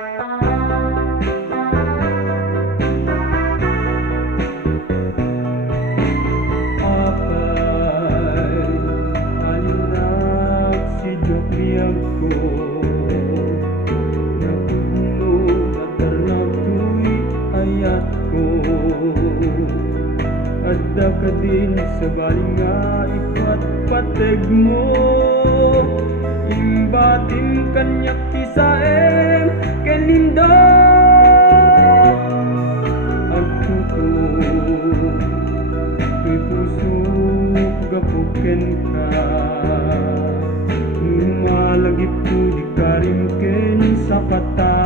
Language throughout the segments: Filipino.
Adda ka din sa baling nga ipatpateg mo, imbatin kanyak kisaeng kanindo agtuto ko'y puso gapuken ka malagip ko di karimken sa kata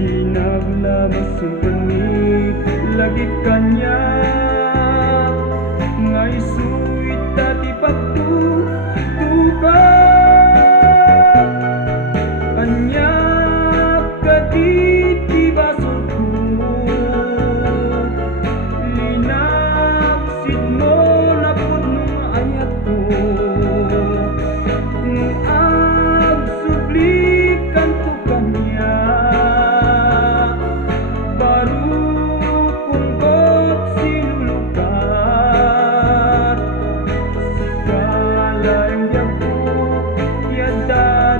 di naglabas ang ganit lagi kanya nga isuit dati pagtutuka kanya kaditi basod ko linaksid mo napod nung ayat ko nung agsublikan ko kanya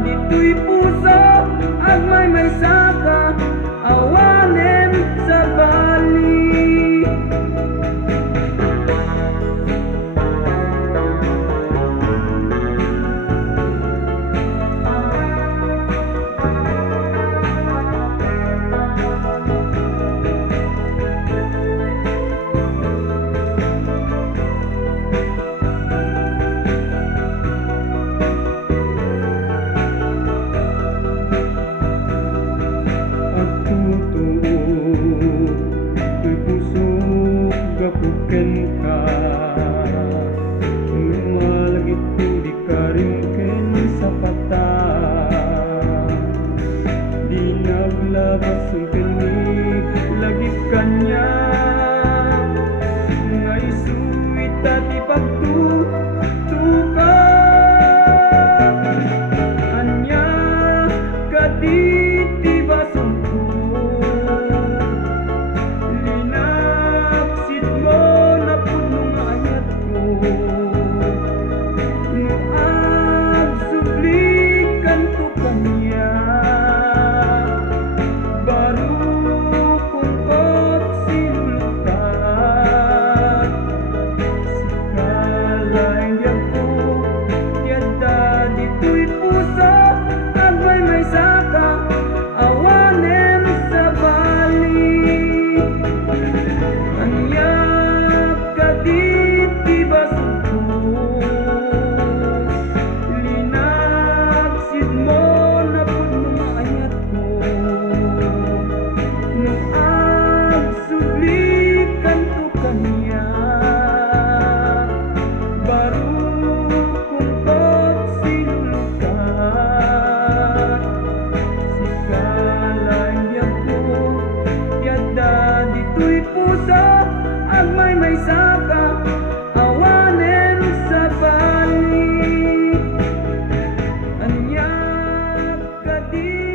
dito'y puso at may saka awanen sa bali. Gapuken ka malagip ko di karimken sa pata di naglabas ang kanig lagip kanya nga isuit at ipagtutuka kanya kaditi basong dito'y puso at may saka awanen sa bali kanyak kaditi basod ko linaksid mo napod nung ayat ko nung agsublikan ko kanya dito'y puso at may saka awanen sa bali anyak kaditi